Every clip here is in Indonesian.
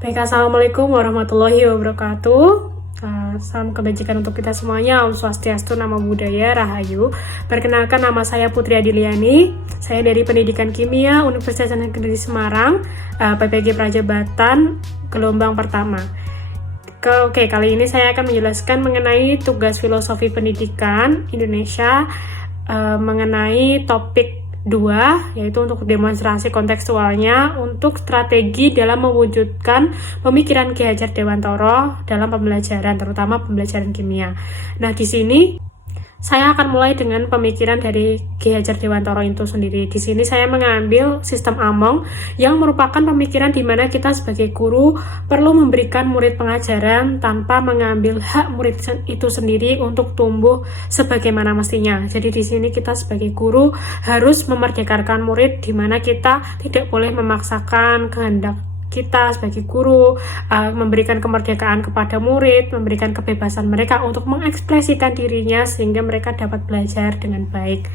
Baik, Assalamualaikum warahmatullahi wabarakatuh. Salam kebajikan untuk kita semuanya. Om Swastiastu, Namo Buddhaya, Rahayu. Perkenalkan, nama saya Putri Adiliani. Saya dari Pendidikan Kimia Universitas Negeri Semarang, PPG Prajabatan, gelombang pertama. Oke, kali ini saya akan menjelaskan mengenai tugas filosofi pendidikan Indonesia, mengenai topik 2, yaitu untuk demonstrasi kontekstualnya untuk strategi dalam mewujudkan pemikiran Ki Hajar Dewantara dalam pembelajaran, terutama pembelajaran kimia. Nah, di sini saya akan mulai dengan pemikiran dari Ki Hajar Dewantara itu sendiri. Di sini saya mengambil sistem Among yang merupakan pemikiran di mana kita sebagai guru perlu memberikan murid pengajaran tanpa mengambil hak murid itu sendiri untuk tumbuh sebagaimana mestinya. Jadi di sini kita sebagai guru harus memerdekakan murid, di mana kita tidak boleh memaksakan kehendak kita sebagai guru, memberikan kemerdekaan kepada murid, memberikan kebebasan mereka untuk mengekspresikan dirinya sehingga mereka dapat belajar dengan baik.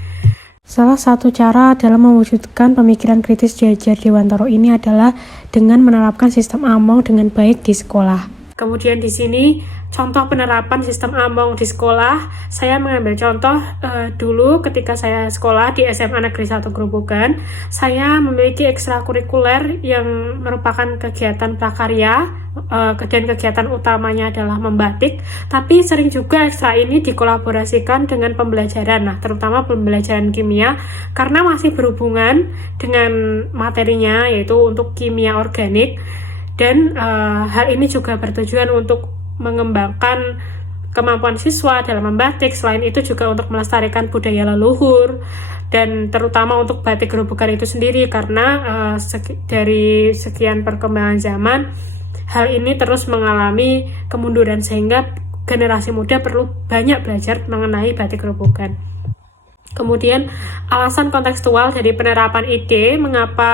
Salah satu cara dalam mewujudkan pemikiran kritis Ki Hajar Dewantara ini adalah dengan menerapkan sistem Among dengan baik di sekolah. Kemudian di sini contoh penerapan sistem Among di sekolah, saya mengambil contoh dulu ketika saya sekolah di SMA Negeri 1 Grobogan. Saya memiliki ekstrakurikuler yang merupakan kegiatan prakarya, dan kegiatan utamanya adalah membatik, tapi sering juga ekstra ini dikolaborasikan dengan pembelajaran, terutama pembelajaran kimia, karena masih berhubungan dengan materinya, yaitu untuk kimia organik. Dan hal ini juga bertujuan untuk mengembangkan kemampuan siswa dalam membatik. Selain itu juga untuk melestarikan budaya leluhur, dan terutama untuk batik Grobogan itu sendiri, karena dari sekian perkembangan zaman, hal ini terus mengalami kemunduran sehingga generasi muda perlu banyak belajar mengenai batik Grobogan. Kemudian alasan kontekstual dari penerapan ide mengapa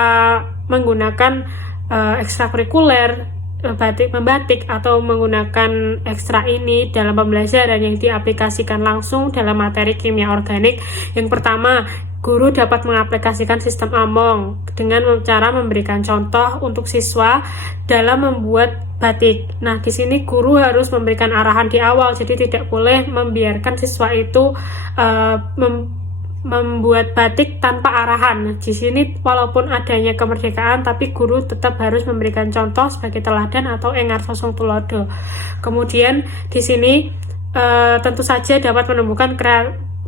menggunakan ekstrakurikuler membatik atau menggunakan ekstra ini dalam pembelajaran yang diaplikasikan langsung dalam materi kimia organik. Yang pertama, guru dapat mengaplikasikan sistem Among dengan cara memberikan contoh untuk siswa dalam membuat batik. Nah, di sini guru harus memberikan arahan di awal, jadi tidak boleh membiarkan siswa itu membuat batik tanpa arahan. Di sini walaupun adanya kemerdekaan, tapi guru tetap harus memberikan contoh sebagai teladan atau engar sosong tulodo. Kemudian di sini tentu saja dapat menumbuhkan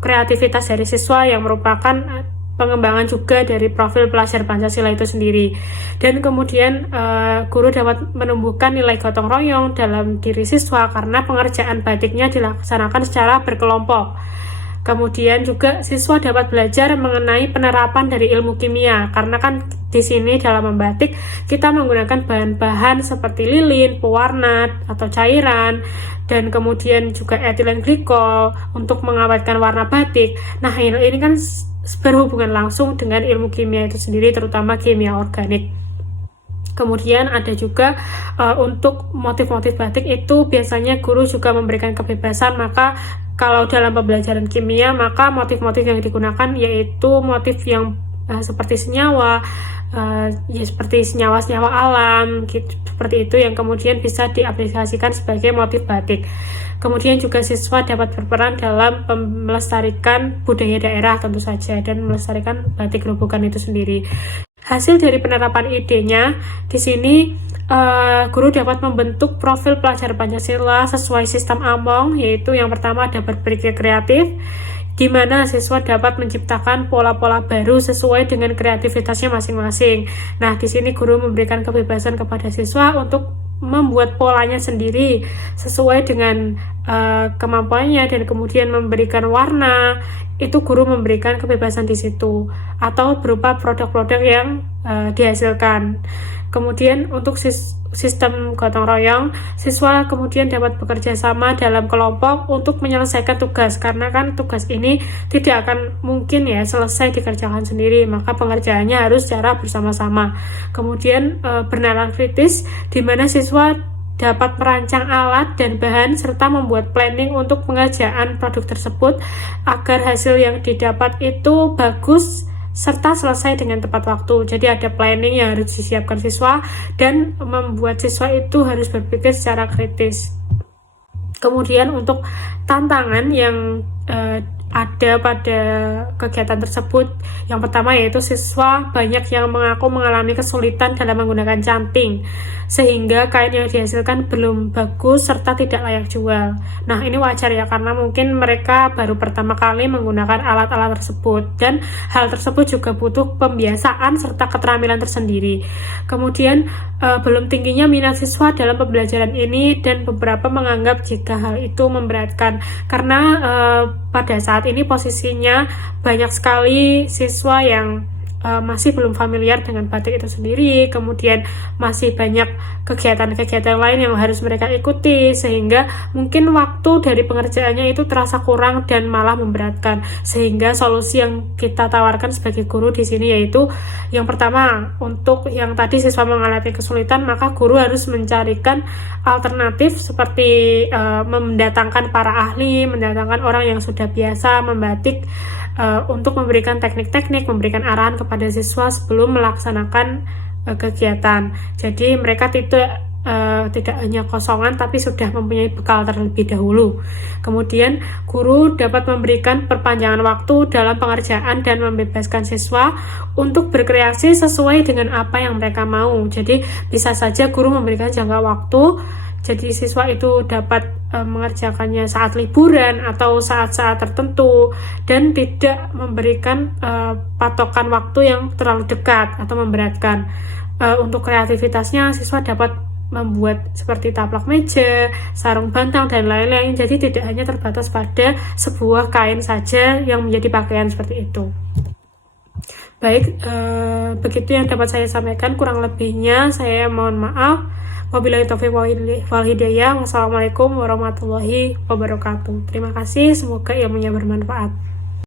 kreativitas dari siswa yang merupakan pengembangan juga dari profil pelajar Pancasila itu sendiri. Dan kemudian guru dapat menumbuhkan nilai gotong royong dalam diri siswa karena pengerjaan batiknya dilaksanakan secara berkelompok. Kemudian juga siswa dapat belajar mengenai penerapan dari ilmu kimia, karena kan di sini dalam membatik kita menggunakan bahan-bahan seperti lilin, pewarna atau cairan, dan kemudian juga etilen glikol untuk mengawetkan warna batik. Nah, ini kan berhubungan langsung dengan ilmu kimia itu sendiri, terutama kimia organik. Kemudian ada juga untuk motif-motif batik itu biasanya guru juga memberikan kebebasan, maka kalau dalam pembelajaran kimia maka motif-motif yang digunakan yaitu motif yang seperti senyawa, seperti senyawa-senyawa alam gitu, seperti itu yang kemudian bisa diaplikasikan sebagai motif batik. Kemudian juga siswa dapat berperan dalam melestarikan budaya daerah tentu saja, dan melestarikan batik Grobogan itu sendiri. Hasil dari penerapan idenya di sini, guru dapat membentuk profil pelajar Pancasila sesuai sistem Among, yaitu yang pertama ada berpikir kreatif, di mana siswa dapat menciptakan pola-pola baru sesuai dengan kreativitasnya masing-masing. Nah, di sini guru memberikan kebebasan kepada siswa untuk membuat polanya sendiri sesuai dengan kemampuannya, dan kemudian memberikan warna. Itu guru memberikan kebebasan di situ, atau berupa produk-produk yang dihasilkan. Kemudian untuk sistem gotong royong, siswa kemudian dapat bekerja sama dalam kelompok untuk menyelesaikan tugas, karena kan tugas ini tidak akan mungkin ya selesai dikerjakan sendiri, maka pengerjaannya harus secara bersama-sama. Kemudian bernalar kritis, di mana siswa dapat merancang alat dan bahan serta membuat planning untuk pengerjaan produk tersebut agar hasil yang didapat itu bagus serta selesai dengan tepat waktu. Jadi ada planning yang harus disiapkan siswa dan membuat siswa itu harus berpikir secara kritis. Kemudian untuk tantangan yang ada pada kegiatan tersebut, yang pertama yaitu siswa banyak yang mengaku mengalami kesulitan dalam menggunakan canting sehingga kain yang dihasilkan belum bagus serta tidak layak jual. Nah, ini wajar ya, karena mungkin mereka baru pertama kali menggunakan alat-alat tersebut dan hal tersebut juga butuh pembiasaan serta keterampilan tersendiri. Kemudian belum tingginya minat siswa dalam pembelajaran ini, dan beberapa menganggap jika hal itu memberatkan karena pada saat ini posisinya banyak sekali siswa yang masih belum familiar dengan batik itu sendiri, kemudian masih banyak kegiatan-kegiatan lain yang harus mereka ikuti, sehingga mungkin waktu dari pengerjaannya itu terasa kurang dan malah memberatkan. Sehingga solusi yang kita tawarkan sebagai guru di sini yaitu yang pertama, untuk yang tadi siswa mengalami kesulitan, maka guru harus mencarikan alternatif seperti mendatangkan para ahli, mendatangkan orang yang sudah biasa membatik untuk memberikan teknik-teknik, memberikan arahan kepada siswa sebelum melaksanakan kegiatan. Jadi mereka tidak hanya kosongan tapi sudah mempunyai bekal terlebih dahulu. Kemudian guru dapat memberikan perpanjangan waktu dalam pengerjaan dan membebaskan siswa untuk berkreasi sesuai dengan apa yang mereka mau. Jadi bisa saja guru memberikan jangka waktu, jadi siswa itu dapat mengerjakannya saat liburan atau saat-saat tertentu dan tidak memberikan patokan waktu yang terlalu dekat atau memberatkan. Untuk kreativitasnya siswa dapat membuat seperti taplak meja, sarung bantal, dan lain-lain. Jadi tidak hanya terbatas pada sebuah kain saja yang menjadi pakaian seperti itu. Baik, begitu yang dapat saya sampaikan. Kurang lebihnya saya mohon maaf. Wabillahi taufiq wal hidayah. Wassalamualaikum warahmatullahi wabarakatuh. Terima kasih, semoga ilmunya bermanfaat.